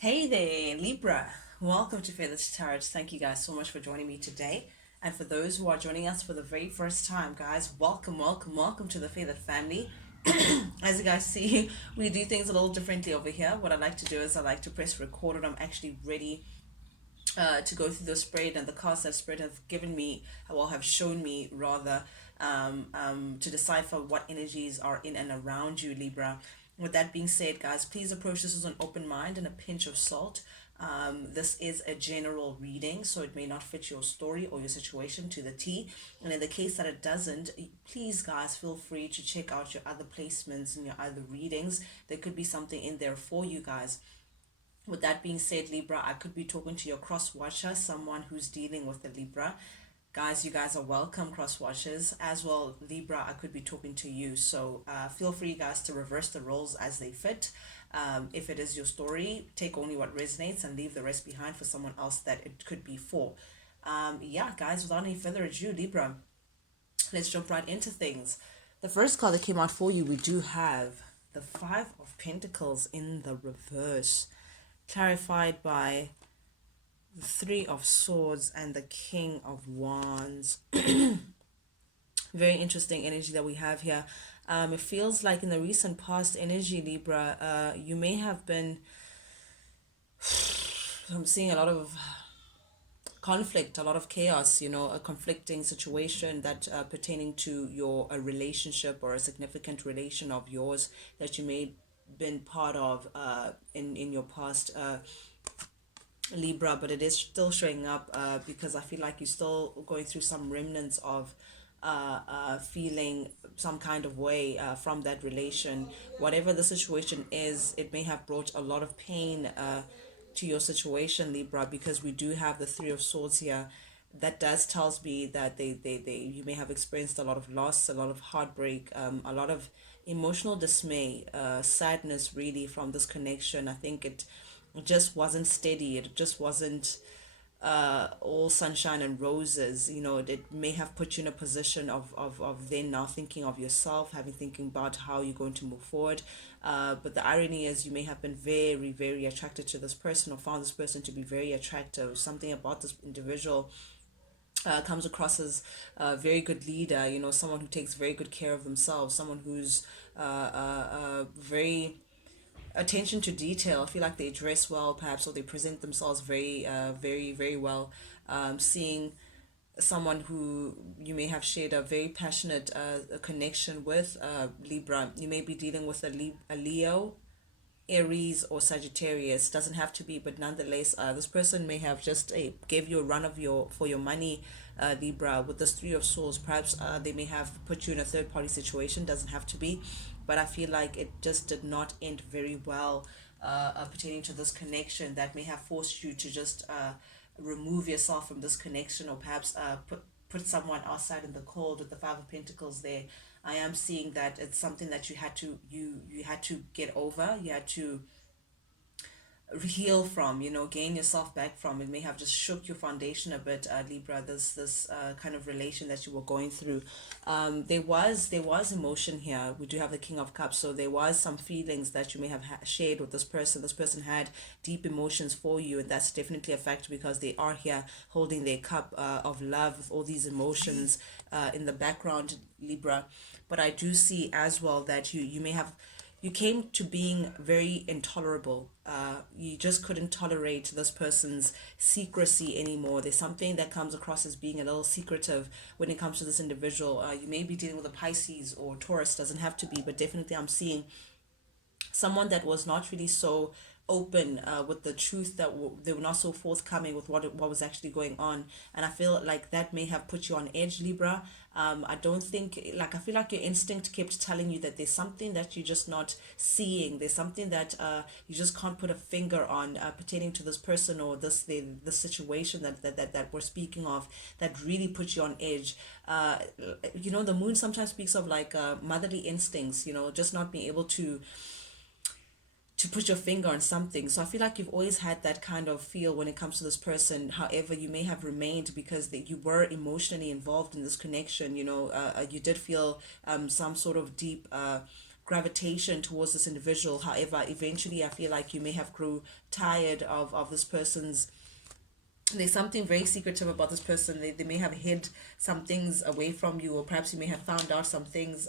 Hey there, Libra. Welcome to Feathers Tarot. Thank you guys so much for joining me today. And for those who are joining us for the very first time, guys, welcome, welcome, welcome to the Feathered family. As you guys see, we do things a little differently over here. What I like to do is I like to press record and I'm actually ready to go through the spread and the cards that spread have given me, well, have shown me rather, to decipher what energies are in and around you, Libra. With that being said, guys, please approach this with an open mind and a pinch of salt. This is a general reading, so it may not fit your story or your situation to the T. And in the case that it doesn't, please, guys, feel free to check out your other placements and your other readings. There could be something in there for you guys. With that being said, Libra, I could be talking to your cross watcher, someone who's dealing with the Libra. Guys, you guys are welcome, cross watchers. As well, Libra, I could be talking to you. So feel free, guys, to reverse the roles as they fit. If it is your story, take only what resonates and leave the rest behind for someone else that it could be for. Yeah, guys, without any further ado, Libra, let's jump right into things. The first card that came out for you, we do have the Five of Pentacles in the reverse, clarified by the Three of Swords and the King of Wands. Very interesting energy that we have here. It feels like in the recent past energy, Libra, you may have been, I'm seeing a lot of conflict, a lot of chaos, a conflicting situation that pertaining to your a relationship or a significant relation of yours that you may been part of in your past, Libra, but it is still showing up because I feel like you're still going through some remnants of feeling some kind of way from that relation. Whatever the situation is, it may have brought a lot of pain to your situation, Libra, because we do have the Three of Swords here. That does tells me that they you may have experienced a lot of loss, a lot of heartbreak, a lot of emotional dismay, sadness really from this connection. I think it just wasn't steady. It just wasn't all sunshine and roses. It may have put you in a position of then now thinking of yourself, having thinking about how you're going to move forward. But the irony is you may have been very, very attracted to this person or found this person to be very attractive. Something about this individual comes across as a very good leader, someone who takes very good care of themselves, someone who's very attention to detail. I feel like they dress well, perhaps, or they present themselves very, very, very well. Seeing someone who you may have shared a very passionate connection with, Libra. You may be dealing with a Leo, Aries, or Sagittarius. Doesn't have to be, but nonetheless, this person may have just gave you a run of your for your money, Libra. With this Three of Swords, perhaps they may have put you in a third party situation. Doesn't have to be, but I feel like it just did not end very well pertaining to this connection. That may have forced you to just remove yourself from this connection, or perhaps put someone outside in the cold. With the Five of Pentacles there, I am seeing that it's something that you had to get over. You had to heal from, gain yourself back from. It may have just shook your foundation a bit, Libra. This kind of relation that you were going through. There was emotion here. We do have the King of Cups, so there was some feelings that you may have shared with this person. This person had deep emotions for you, and that's definitely a factor because they are here holding their cup of love with all these emotions in the background, Libra. But I do see as well that you may have, you came to being very intolerable. You just couldn't tolerate this person's secrecy anymore. There's something that comes across as being a little secretive when it comes to this individual. You may be dealing with a Pisces or Taurus, doesn't have to be, but definitely I'm seeing someone that was not really so open with the truth, that they were not so forthcoming with what was actually going on. And I feel like that may have put you on edge, Libra. I don't think, like, I feel like your instinct kept telling you that there's something that you're just not seeing. There's something that you just can't put a finger on pertaining to this person or the situation that we're speaking of, that really puts you on edge. The moon sometimes speaks of like motherly instincts, just not being able to put your finger on something. So I feel like you've always had that kind of feel when it comes to this person. However, you may have remained because you were emotionally involved in this connection. You did feel some sort of deep gravitation towards this individual. However, eventually I feel like you may have grew tired of this person's, there's something very secretive about this person. They may have hid some things away from you, or perhaps you may have found out some things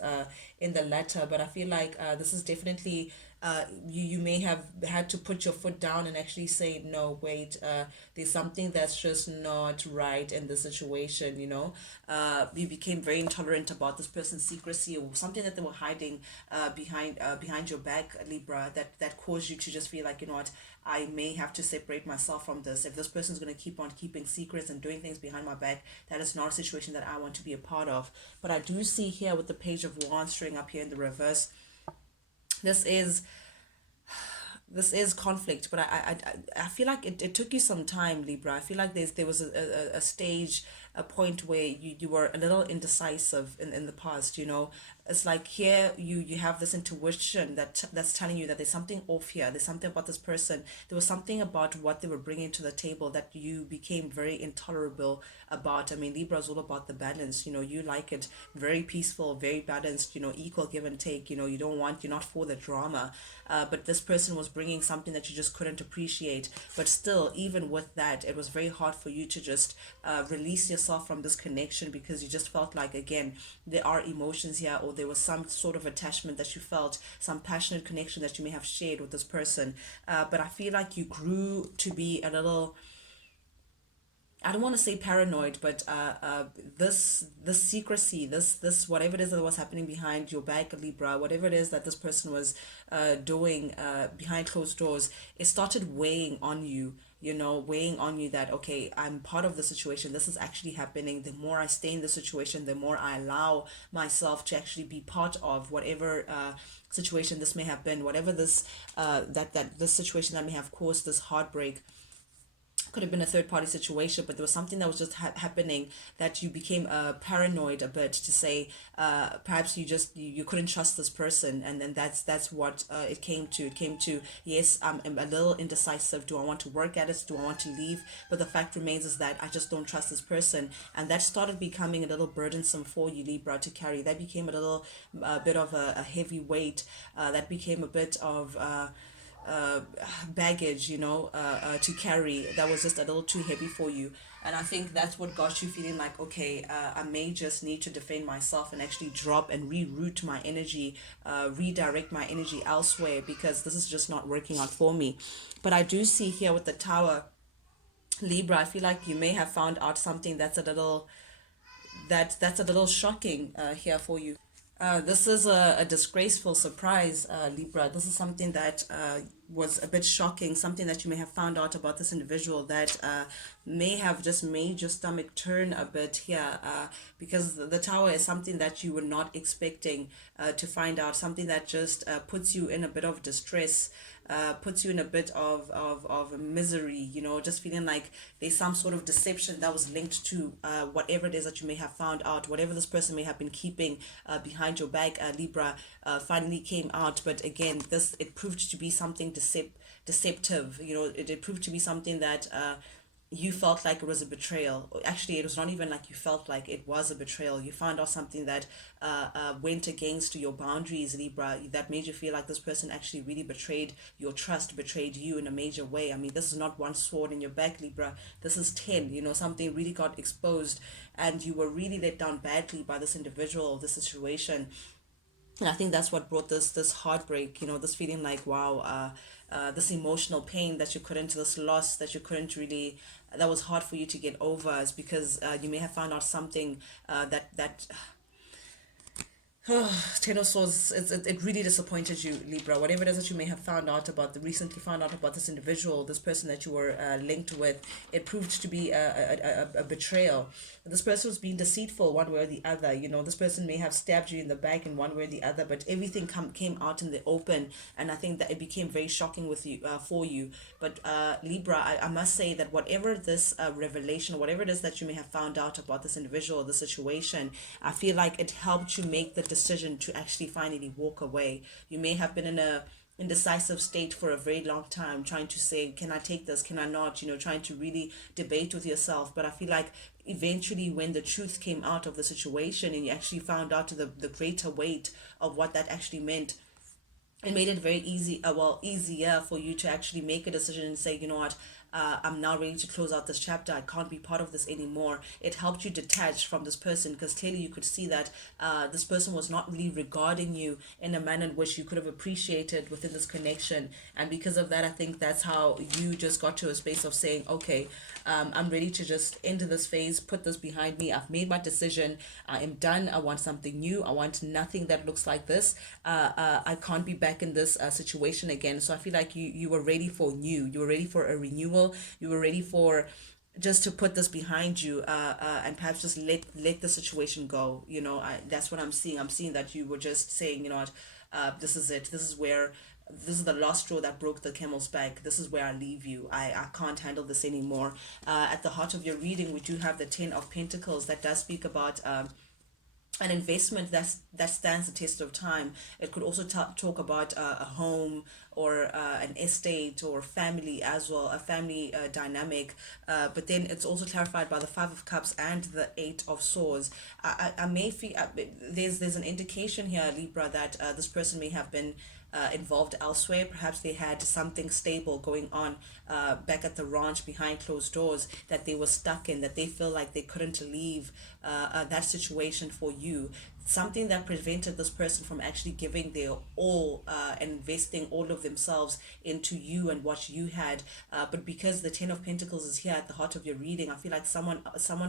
in the latter. But I feel like this is definitely, you may have had to put your foot down and actually say, no, wait, there's something that's just not right in the situation, you know. You became very intolerant about this person's secrecy, or something that they were hiding behind your back, Libra, that caused you to just feel like, you know what, I may have to separate myself from this. If this person's going to keep on keeping secrets and doing things behind my back, that is not a situation that I want to be a part of. But I do see here with the Page of Wands showing up here in the reverse, this is conflict. But I feel like it took you some time, Libra. I feel like there was a stage, a point where you were a little indecisive in the past, you know. It's like here you have this intuition that's telling you that there's something off here. There's something about this person. There was something about what they were bringing to the table that you became very intolerable about. I mean, Libra is all about the balance, you know. You like it very peaceful, very balanced, you know, equal give and take, you know. You're not for the drama. But this person was bringing something that you just couldn't appreciate. But still, even with that, it was very hard for you to just release yourself from this connection, because you just felt like, again, there are emotions here, or there was some sort of attachment that you felt, some passionate connection that you may have shared with this person. But I feel like you grew to be a little, I don't want to say paranoid, but this secrecy, this whatever it is that was happening behind your back, Libra, whatever it is that this person was doing behind closed doors, it started weighing on you. You know, weighing on you that, okay, I'm part of the situation. This is actually happening. The more I stay in the situation, the more I allow myself to actually be part of whatever situation this may have been, whatever this this situation that may have caused this heartbreak. Could have been a third party situation, but there was something that was just happening that you became paranoid a bit, to say perhaps you couldn't trust this person. And then that's what it came to. Yes, I'm a little indecisive. Do I want to work at it? Do I want to leave? But the fact remains is that I just don't trust this person, and that started becoming a little burdensome for you, Libra, to carry. That became a little bit of a heavy weight. That became a bit of baggage, you know, to carry, that was just a little too heavy for you. And I think that's what got you feeling like, okay, I may just need to defend myself and actually drop and reroute my energy, redirect my energy elsewhere, because this is just not working out for me. But I do see here with the Tower, Libra, I feel like you may have found out something that's a little, that's a little shocking here for you. This is a disgraceful surprise, Libra. This is something that was a bit shocking, something that you may have found out about this individual that may have just made your stomach turn a bit here, because the Tower is something that you were not expecting to find out, something that just puts you in a bit of distress, puts you in a bit of misery, you know, just feeling like there's some sort of deception that was linked to whatever it is that you may have found out, whatever this person may have been keeping behind your back, Libra, finally came out. But again, it proved to be something deceptive, you know. It proved to be something that you felt like it was a betrayal. Actually, it was not even like you felt like it was a betrayal. You found out something that went against your boundaries, Libra, that made you feel like this person actually really betrayed your trust, betrayed you in a major way. I mean, this is not one sword in your back, Libra. This is 10, you know, something really got exposed, and you were really let down badly by this individual or this situation. And I think that's what brought this heartbreak, you know, this feeling like, wow, this emotional pain that you couldn't, this loss that you couldn't really, that was hard for you to get over, is because you may have found out something that Ten of Swords, it really disappointed you, Libra. Whatever it is that you may have recently found out about this individual, this person that you were linked with, it proved to be a betrayal. This person was being deceitful one way or the other. You know, this person may have stabbed you in the back in one way or the other, but everything came out in the open, and I think that it became very shocking with you, for you. But Libra, I must say that whatever this revelation, whatever it is that you may have found out about this individual, the situation, I feel like it helped you make the decision to actually finally walk away. You may have been in a indecisive state for a very long time, trying to say, can I take this, can I not, you know, trying to really debate with yourself. But I feel like eventually when the truth came out of the situation and you actually found out the greater weight of what that actually meant, it made it very easy, easier for you to actually make a decision and say, you know what, I'm now ready to close out this chapter. I can't be part of this anymore. It helped you detach from this person, because clearly you could see that this person was not really regarding you in a manner in which you could have appreciated within this connection. And because of that, I think that's how you just got to a space of saying, okay, I'm ready to just end this phase, put this behind me. I've made my decision. I am done. I want something new. I want nothing that looks like this. I can't be back in this situation again. So I feel like you were ready for new. You were ready for a renewal. You were ready for just to put this behind you, and perhaps just let the situation go. That's what I'm seeing. I'm seeing that you were just saying, you know what, this is it. This is the last straw that broke the camel's back. This is where I leave you. I can't handle this anymore. At the heart of your reading, we do have the Ten of Pentacles that does speak about an investment that stands the test of time. It could also talk about a home, or an estate, or family as well, a family dynamic. But then it's also clarified by the Five of Cups and the Eight of Swords. I may feel there's an indication here, Libra, that this person may have been involved elsewhere. Perhaps they had something stable going on back at the ranch behind closed doors that they were stuck in, that they feel like they couldn't leave that situation for you. Something that prevented this person from actually giving their all, and investing all of themselves into you and what you had. But because the Ten of Pentacles is here at the heart of your reading, I feel like someone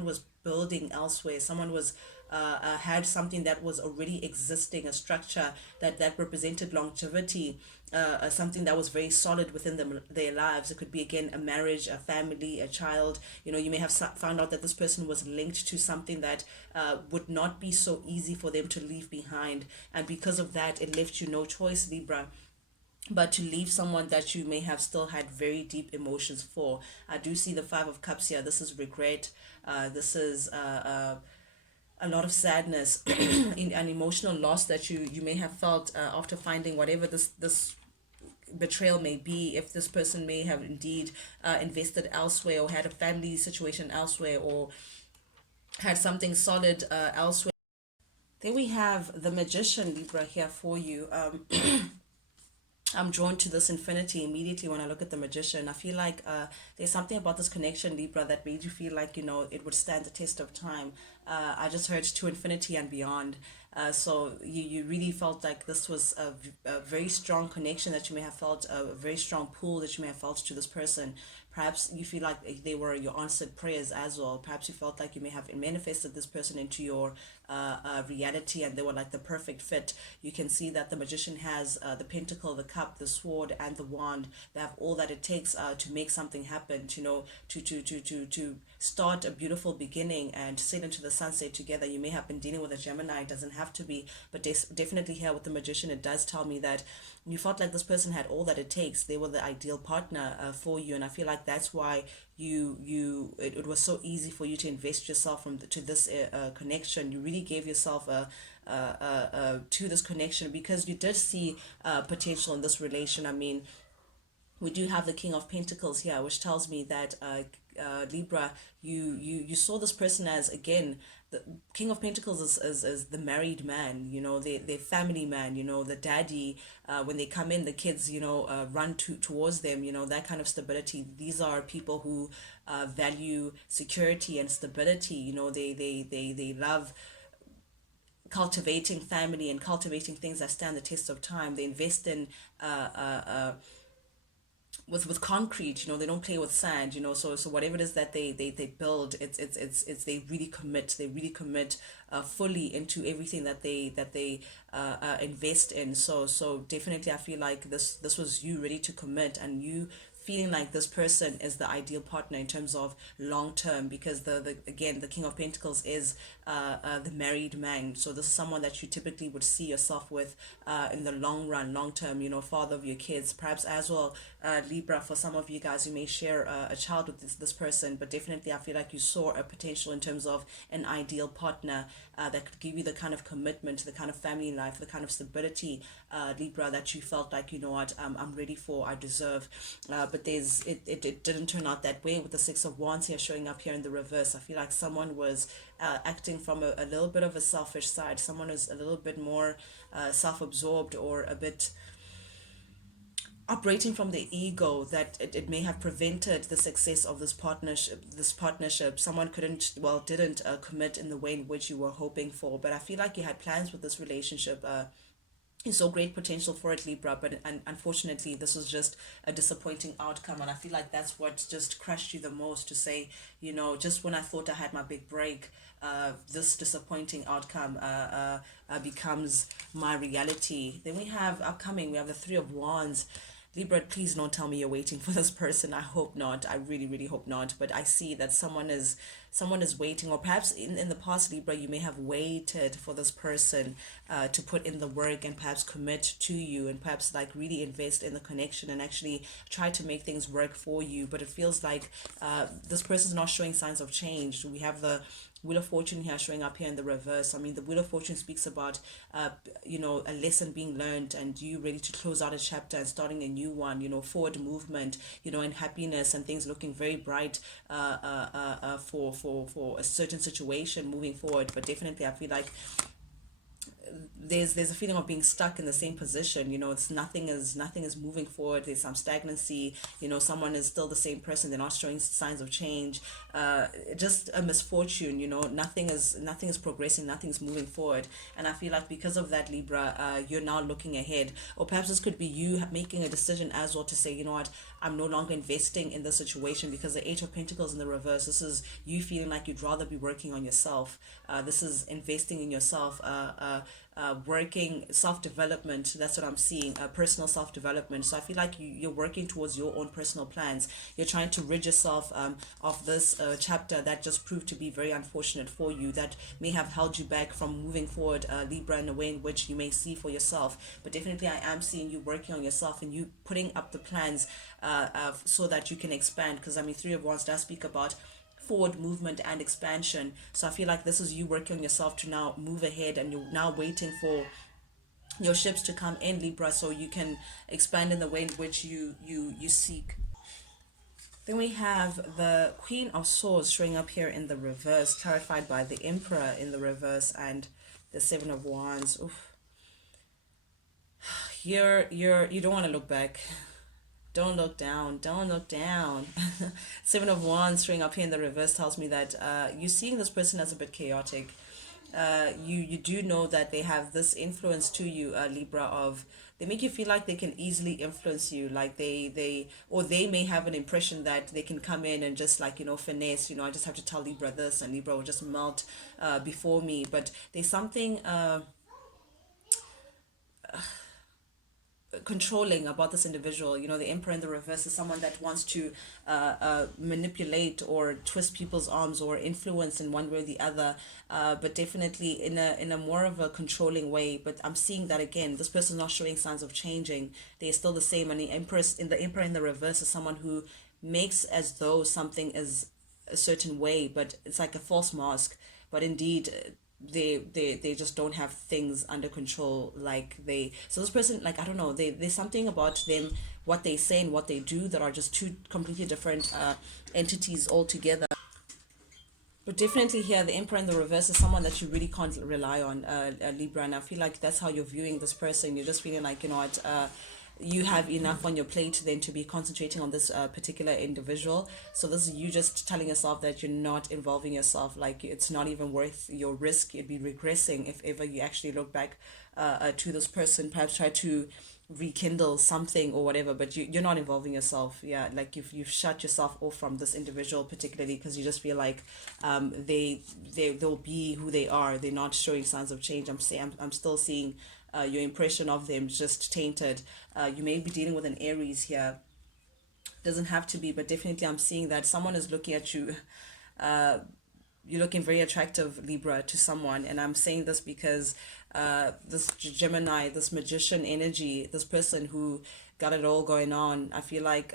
was building elsewhere. Someone was had something that was already existing, a structure that represented longevity, something that was very solid within their lives. It could be, again, a marriage, a family, a child. You may have found out that this person was linked to something that would not be so easy for them to leave behind. And because of that, it left you no choice, Libra, but to leave someone that you may have still had very deep emotions for. I do see the Five of Cups here. This is regret. This is a lot of sadness, in an emotional loss that you may have felt after finding whatever this betrayal may be. If this person may have indeed invested elsewhere, or had a family situation elsewhere, or had something solid elsewhere. Then we have the Magician, Libra, here for you. I'm drawn to this infinity immediately when I look at the Magician. I feel like there's something about this connection, Libra, that made you feel like, it would stand the test of time. I just heard to infinity and beyond. So you really felt like this was a very strong connection, that you may have felt, a very strong pull that you may have felt to this person. Perhaps you feel like they were your answered prayers as well. Perhaps you felt like you may have manifested this person into your reality, and they were like the perfect fit. You can see that the Magician has the Pentacle, the Cup, the Sword, and the Wand. They have all that it takes to make something happen, to start a beautiful beginning and sail into the sunset together. You may have been dealing with a Gemini. It doesn't have to be, but definitely here with the Magician, it does tell me that you felt like this person had all that it takes. They were the ideal partner for you, and I feel like that's why it was so easy for you to invest yourself to this connection. You really gave yourself to this connection, because you did see potential in this relation. I mean, we do have the King of Pentacles here, which tells me that Libra, you saw this person as, again, the King of Pentacles is the married man, the family man, the daddy. When they come in, the kids, run towards them, that kind of stability. These are people who value security and stability. They love cultivating family and cultivating things that stand the test of time. They invest in with concrete. They don't play with sand. So whatever it is that they build, it's they really commit fully into everything that they invest in. So definitely I feel like this was you ready to commit, and you feeling like this person is the ideal partner in terms of long term, because the again, the King of Pentacles is the married man. So this is someone that you typically would see yourself with in the long run, long term, father of your kids. Perhaps as well, Libra, for some of you guys, you may share a child with this person, but definitely I feel like you saw a potential in terms of an ideal partner that could give you the kind of commitment, the kind of family life, the kind of stability, Libra, that you felt like, what, I'm ready for, I deserve. But it didn't turn out that way, with the Six of Wands here showing up here in the reverse. I feel like someone was acting from a little bit of a selfish side. Someone is a little bit more self-absorbed, or a bit operating from the ego, that it may have prevented the success of this partnership. Someone couldn't, well, didn't commit in the way in which you were hoping for, but I feel like you had plans with this relationship. You saw great potential for it, Libra, but unfortunately this was just a disappointing outcome, and I feel like that's what just crushed you the most, to say, just when I thought I had my big break, this disappointing outcome becomes my reality. Then we have upcoming, we have the Three of Wands. Libra, please don't tell me you're waiting for this person. I hope not. I really, really hope not. But I see that someone is waiting, or perhaps in the past, Libra, you may have waited for this person to put in the work and perhaps commit to you, and perhaps like really invest in the connection and actually try to make things work for you. But it feels like this person's not showing signs of change. We have the Wheel of Fortune here showing up here in the reverse. I mean, the Wheel of Fortune speaks about, a lesson being learned, and you ready to close out a chapter and starting a new one, forward movement, and happiness, and things looking very bright for a certain situation moving forward. But definitely, I feel like there's a feeling of being stuck in the same position. It's nothing is moving forward. There's some stagnancy. Someone is still the same person. They're not showing signs of change. Just a misfortune. Nothing is progressing. Nothing's moving forward. And I feel like because of that, Libra, you're now looking ahead, or perhaps this could be you making a decision as well to say, you know what, I'm no longer investing in the situation, because the Eight of Pentacles in the reverse, this is you feeling like you'd rather be working on yourself. This is investing in yourself, working self-development. That's what I'm seeing, personal self-development. So I feel like you're working towards your own personal plans. You're trying to rid yourself of this chapter that just proved to be very unfortunate for you, that may have held you back from moving forward, Libra, in a way in which you may see for yourself. But definitely I am seeing you working on yourself, and you putting up the plans so that you can expand, because I mean, Three of Wands does speak about forward movement and expansion. So I feel like this is you working on yourself to now move ahead, and you're now waiting for your ships to come in, Libra, so you can expand in the way in which you seek. Then we have the Queen of Swords showing up here in the reverse, clarified by the Emperor in the reverse, and the Seven of Wands. Oof. You don't want to look back. Don't look down. Don't look down. Seven of Wands showing up here in the reverse tells me that you're seeing this person as a bit chaotic. You do know that they have this influence to you, Libra, of they make you feel like they can easily influence you, like they may have an impression that they can come in and just like finesse. I just have to tell Libra this, and Libra will just melt before me. But there's something controlling about this individual. The Emperor in the reverse is someone that wants to manipulate or twist people's arms or influence in one way or the other, but definitely in a more of a controlling way. But I'm seeing that again, this person is not showing signs of changing. They're still the same. And the Emperor in the reverse is someone who makes as though something is a certain way, but it's like a false mask. But indeed, they just don't have things under control. So this person, like, I don't know, there's something about them, what they say and what they do, that are just two completely different entities altogether. But definitely here, the Emperor in the reverse is someone that you really can't rely on, Libra. And I feel like that's how you're viewing this person. You're just feeling like, you have enough on your plate then to be concentrating on this particular individual. So this is you just telling yourself that you're not involving yourself, like it's not even worth your risk. You'd be regressing if ever you actually look back to this person, perhaps try to rekindle something or whatever, but you're not involving yourself. Yeah, like you've shut yourself off from this individual, particularly because you just feel like they'll be who they are. They're not showing signs of change. I'm still seeing your impression of them just tainted. You may be dealing with an Aries here. Doesn't have to be, but definitely I'm seeing that someone is looking at you. You're looking very attractive, Libra, to someone. And I'm saying this because this Gemini, this magician energy, this person who got it all going on, I feel like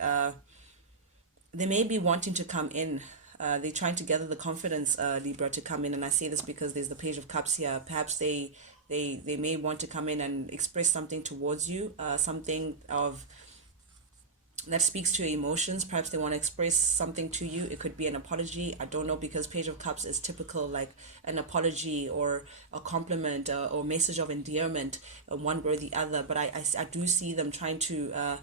they may be wanting to come in. They're trying to gather the confidence, Libra, to come in. And I say this because there's the Page of Cups here. Perhaps they may want to come in and express something towards you, something of that speaks to your emotions. Perhaps they want to express something to you. It could be an apology. I don't know, because Page of Cups is typical, like an apology or a compliment or message of endearment, one way or the other. But I do see them trying to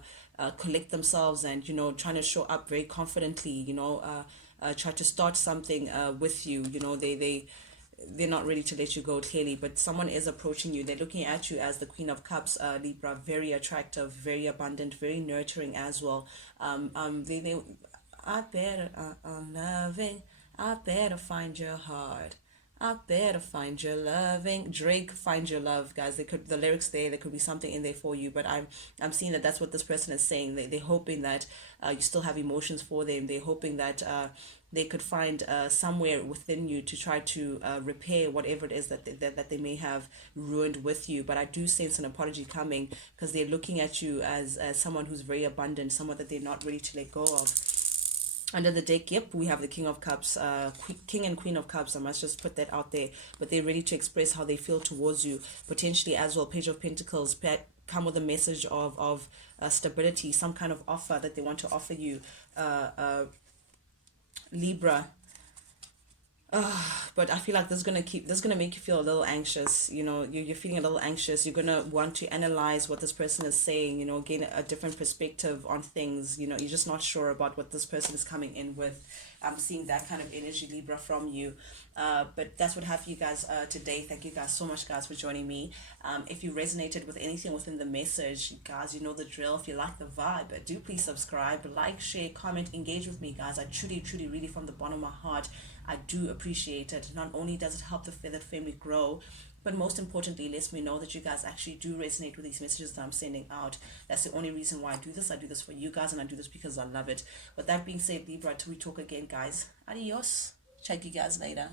collect themselves and, you know, trying to show up very confidently, you know, try to start something with you. You know, they're not ready to let you go, clearly, but someone is approaching you. They're looking at you as the Queen of Cups, Libra. Very attractive, very abundant, very nurturing as well. They I better I'm loving. I better find your heart. I better find your loving. Drake, find your love, guys. They could, the lyrics there. There could be something in there for you, but I'm seeing that that's what this person is saying. They're hoping that you still have emotions for them. They're hoping that they could find somewhere within you to try to repair whatever it is that they may have ruined with you. But I do sense an apology coming, because they're looking at you as someone who's very abundant, someone that they're not ready to let go of. Under the deck, yep, we have the King of Cups, King and Queen of Cups. I must just put that out there. But they're ready to express how they feel towards you. Potentially as well, Page of Pentacles, come with a message of stability, some kind of offer that they want to offer you, Libra. But I feel like this is gonna make you feel a little anxious. You know, you're feeling a little anxious. You're gonna want to analyze what this person is saying, you know, gain a different perspective on things. You know, you're just not sure about what this person is coming in with. I'm seeing that kind of energy, Libra, from you. But that's what I have for you guys today. Thank you guys so much, guys, for joining me. If you resonated with anything within the message, guys, you know the drill. If you like the vibe, do please subscribe, like, share, comment, engage with me, guys. I truly, really, from the bottom of my heart, I do appreciate it. Not only does it help the feathered family grow, but most importantly, lets me know that you guys actually do resonate with these messages that I'm sending out. That's the only reason why I do this. I do this for you guys, and I do this because I love it. But that being said, Libra, till we talk again, guys, adios. Check you guys later.